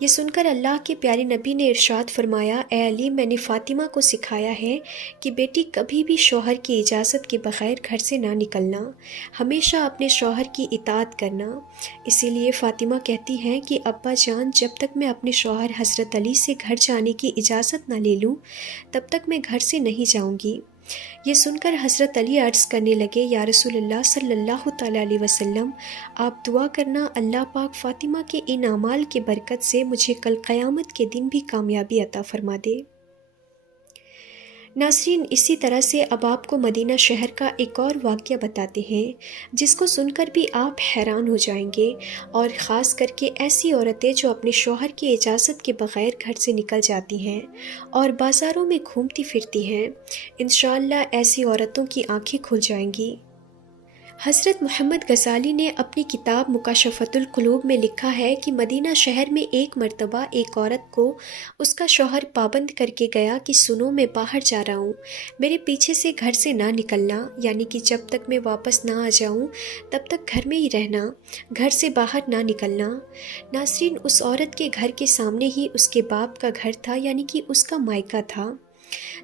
یہ سن کر اللہ کے پیارے نبی نے ارشاد فرمایا، اے علی، میں نے فاطمہ کو سکھایا ہے کہ بیٹی کبھی بھی شوہر کی اجازت کے بغیر گھر سے نہ نکلنا، ہمیشہ اپنے شوہر کی اطاعت کرنا۔ اسی لیے فاطمہ کہتی ہیں کہ ابا جان، جب تک میں اپنے شوہر حضرت علی سے گھر جانے کی اجازت نہ لے لوں تب تک میں گھر سے نہیں جاؤں گی۔ یہ سن کر حضرت علی عرض کرنے لگے، یا رسول اللہ صلی اللہ تعالیٰ علیہ وسلم، آپ دعا کرنا اللہ پاک فاطمہ کے ان اعمال کی برکت سے مجھے کل قیامت کے دن بھی کامیابی عطا فرما دے۔ ناظرین، اسی طرح سے اب آپ کو مدینہ شہر کا ایک اور واقعہ بتاتے ہیں جس کو سن کر بھی آپ حیران ہو جائیں گے، اور خاص کر کے ایسی عورتیں جو اپنے شوہر کی اجازت کے بغیر گھر سے نکل جاتی ہیں اور بازاروں میں گھومتی پھرتی ہیں، انشاءاللہ ایسی عورتوں کی آنکھیں کھل جائیں گی۔ حضرت محمد غزالی نے اپنی کتاب مکاشفۃ القلوب میں لکھا ہے کہ مدینہ شہر میں ایک مرتبہ ایک عورت کو اس کا شوہر پابند کر کے گیا کہ سنو، میں باہر جا رہا ہوں، میرے پیچھے سے گھر سے نہ نکلنا، یعنی کہ جب تک میں واپس نہ آ جاؤں تب تک گھر میں ہی رہنا، گھر سے باہر نہ نکلنا۔ ناظرین، اس عورت کے گھر کے سامنے ہی اس کے باپ کا گھر تھا، یعنی کہ اس کا مائکہ تھا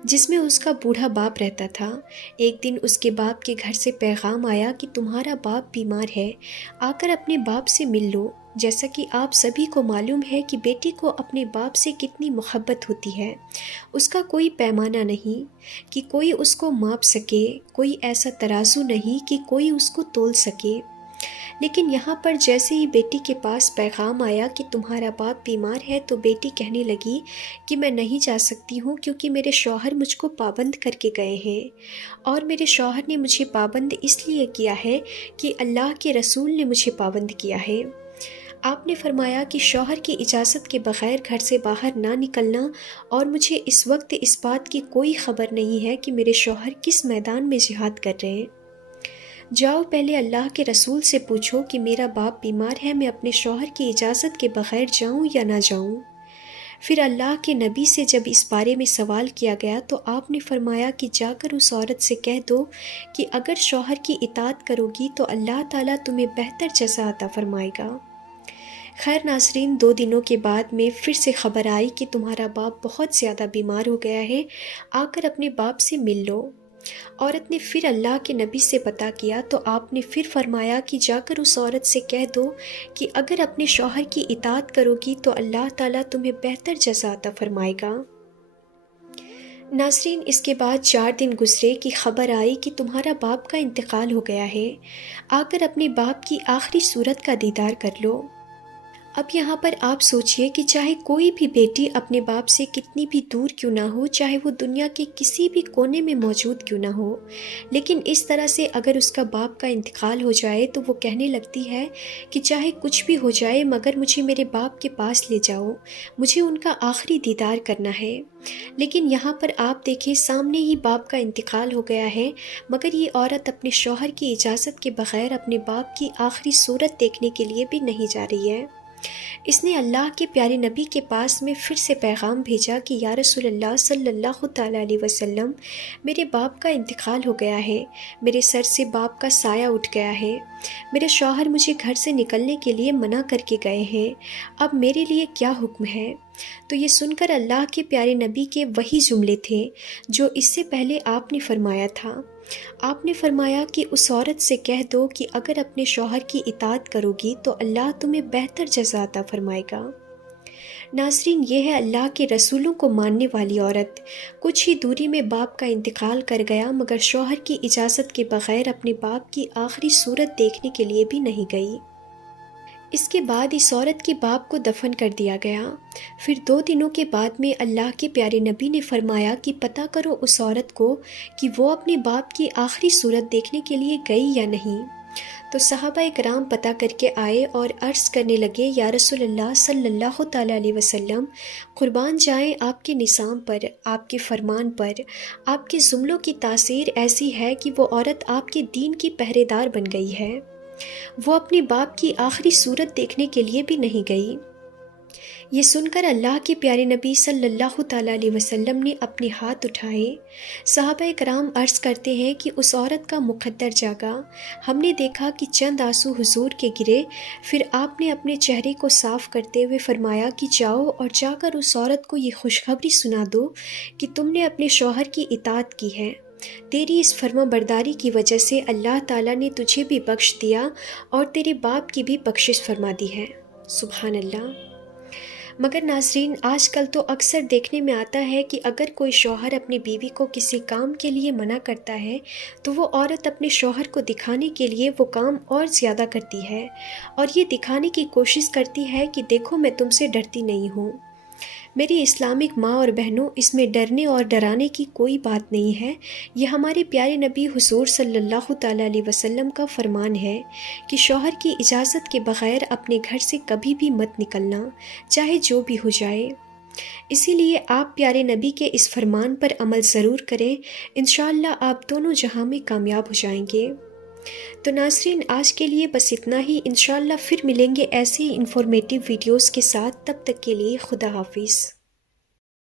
جس میں اس کا بوڑھا باپ رہتا تھا۔ ایک دن اس کے باپ کے گھر سے پیغام آیا کہ تمہارا باپ بیمار ہے، آ کر اپنے باپ سے مل لو۔ جیسا کہ آپ سبھی کو معلوم ہے کہ بیٹی کو اپنے باپ سے کتنی محبت ہوتی ہے، اس کا کوئی پیمانہ نہیں کہ کوئی اس کو ماپ سکے، کوئی ایسا ترازو نہیں کہ کوئی اس کو تول سکے۔ لیکن یہاں پر جیسے ہی بیٹی کے پاس پیغام آیا کہ تمہارا باپ بیمار ہے تو بیٹی کہنے لگی کہ میں نہیں جا سکتی ہوں، کیونکہ میرے شوہر مجھ کو پابند کر کے گئے ہیں، اور میرے شوہر نے مجھے پابند اس لیے کیا ہے کہ اللہ کے رسول نے مجھے پابند کیا ہے۔ آپ نے فرمایا کہ شوہر کی اجازت کے بغیر گھر سے باہر نہ نکلنا، اور مجھے اس وقت اس بات کی کوئی خبر نہیں ہے کہ میرے شوہر کس میدان میں جہاد کر رہے ہیں۔ جاؤ پہلے اللہ کے رسول سے پوچھو کہ میرا باپ بیمار ہے، میں اپنے شوہر کی اجازت کے بغیر جاؤں یا نہ جاؤں۔ پھر اللہ کے نبی سے جب اس بارے میں سوال کیا گیا تو آپ نے فرمایا کہ جا کر اس عورت سے کہہ دو کہ اگر شوہر کی اطاعت کرو گی تو اللہ تعالیٰ تمہیں بہتر جزا عطا فرمائے گا۔ خیر ناظرین، 2 دنوں کے بعد میں پھر سے خبر آئی کہ تمہارا باپ بہت زیادہ بیمار ہو گیا ہے، آ کر اپنے باپ سے مل لو۔ عورت نے پھر اللہ کے نبی سے پتہ کیا تو آپ نے پھر فرمایا کہ جا کر اس عورت سے کہہ دو کہ اگر اپنے شوہر کی اطاعت کرو گی تو اللہ تعالیٰ تمہیں بہتر جزا عطا فرمائے گا۔ ناظرین، اس کے بعد 4 دن گزرے کہ خبر آئی کہ تمہارا باپ کا انتقال ہو گیا ہے، آ کر اپنے باپ کی آخری صورت کا دیدار کر لو۔ اب یہاں پر آپ سوچئے کہ چاہے کوئی بھی بیٹی اپنے باپ سے کتنی بھی دور کیوں نہ ہو، چاہے وہ دنیا کے کسی بھی کونے میں موجود کیوں نہ ہو، لیکن اس طرح سے اگر اس کا باپ کا انتقال ہو جائے تو وہ کہنے لگتی ہے کہ چاہے کچھ بھی ہو جائے مگر مجھے میرے باپ کے پاس لے جاؤ، مجھے ان کا آخری دیدار کرنا ہے۔ لیکن یہاں پر آپ دیکھیں، سامنے ہی باپ کا انتقال ہو گیا ہے، مگر یہ عورت اپنے شوہر کی اجازت کے بغیر اپنے باپ کی آخری صورت دیکھنے کے لیے بھی نہیں جا رہی ہے۔ اس نے اللہ کے پیارے نبی کے پاس میں پھر سے پیغام بھیجا کہ یا رسول اللہ صلی اللہ تعالیٰ علیہ وسلم، میرے باپ کا انتقال ہو گیا ہے، میرے سر سے باپ کا سایہ اٹھ گیا ہے، میرے شوہر مجھے گھر سے نکلنے کے لیے منع کر کے گئے ہیں، اب میرے لیے کیا حکم ہے؟ تو یہ سن کر اللہ کے پیارے نبی کے وہی جملے تھے جو اس سے پہلے آپ نے فرمایا تھا۔ آپ نے فرمایا کہ اس عورت سے کہہ دو کہ اگر اپنے شوہر کی اطاعت کرو گی تو اللہ تمہیں بہتر جزا عطا فرمائے گا۔ ناظرین، یہ ہے اللہ کے رسولوں کو ماننے والی عورت۔ کچھ ہی دوری میں باپ کا انتقال کر گیا مگر شوہر کی اجازت کے بغیر اپنے باپ کی آخری صورت دیکھنے کے لیے بھی نہیں گئی۔ اس کے بعد اس عورت کے باپ کو دفن کر دیا گیا۔ پھر 2 دنوں کے بعد میں اللہ کے پیارے نبی نے فرمایا کہ پتہ کرو اس عورت کو کہ وہ اپنے باپ کی آخری صورت دیکھنے کے لیے گئی یا نہیں۔ تو صحابہ کرام پتہ کر کے آئے اور عرض کرنے لگے، یا رسول اللہ صلی اللہ تعالیٰ علیہ وسلم، قربان جائیں آپ کے نظام پر، آپ کے فرمان پر، آپ کے جملوں کی تاثیر ایسی ہے کہ وہ عورت آپ کے دین کی پہرے دار بن گئی ہے، وہ اپنے باپ کی آخری صورت دیکھنے کے لیے بھی نہیں گئی۔ یہ سن کر اللہ کے پیارے نبی صلی اللہ تعالیٰ علیہ وسلم نے اپنے ہاتھ اٹھائے۔ صحابہ کرام عرض کرتے ہیں کہ اس عورت کا مقدر جاگا، ہم نے دیکھا کہ چند آنسو حضور کے گرے، پھر آپ نے اپنے چہرے کو صاف کرتے ہوئے فرمایا کہ جاؤ اور جا کر اس عورت کو یہ خوشخبری سنا دو کہ تم نے اپنے شوہر کی اطاعت کی ہے، تیری اس فرما برداری کی وجہ سے اللہ تعالیٰ نے تجھے بھی بخش دیا اور تیرے باپ کی بھی بخشش فرما دی ہے۔ سبحان اللہ۔ مگر ناظرین، آج کل تو اکثر دیکھنے میں آتا ہے کہ اگر کوئی شوہر اپنی بیوی کو کسی کام کے لیے منع کرتا ہے تو وہ عورت اپنے شوہر کو دکھانے کے لیے وہ کام اور زیادہ کرتی ہے اور یہ دکھانے کی کوشش کرتی ہے کہ دیکھو میں تم سے ڈرتی نہیں ہوں۔ میری اسلامک ماں اور بہنوں، اس میں ڈرنے اور ڈرانے کی کوئی بات نہیں ہے۔ یہ ہمارے پیارے نبی حضور صلی اللہ تعالیٰ علیہ وسلم کا فرمان ہے کہ شوہر کی اجازت کے بغیر اپنے گھر سے کبھی بھی مت نکلنا، چاہے جو بھی ہو جائے۔ اسی لیے آپ پیارے نبی کے اس فرمان پر عمل ضرور کریں، انشاءاللہ آپ دونوں جہاں میں کامیاب ہو جائیں گے۔ تو ناظرین، آج کے لیے بس اتنا ہی، انشاءاللہ پھر ملیں گے ایسی انفارمیٹیو ویڈیوز کے ساتھ۔ تب تک کے لیے خدا حافظ۔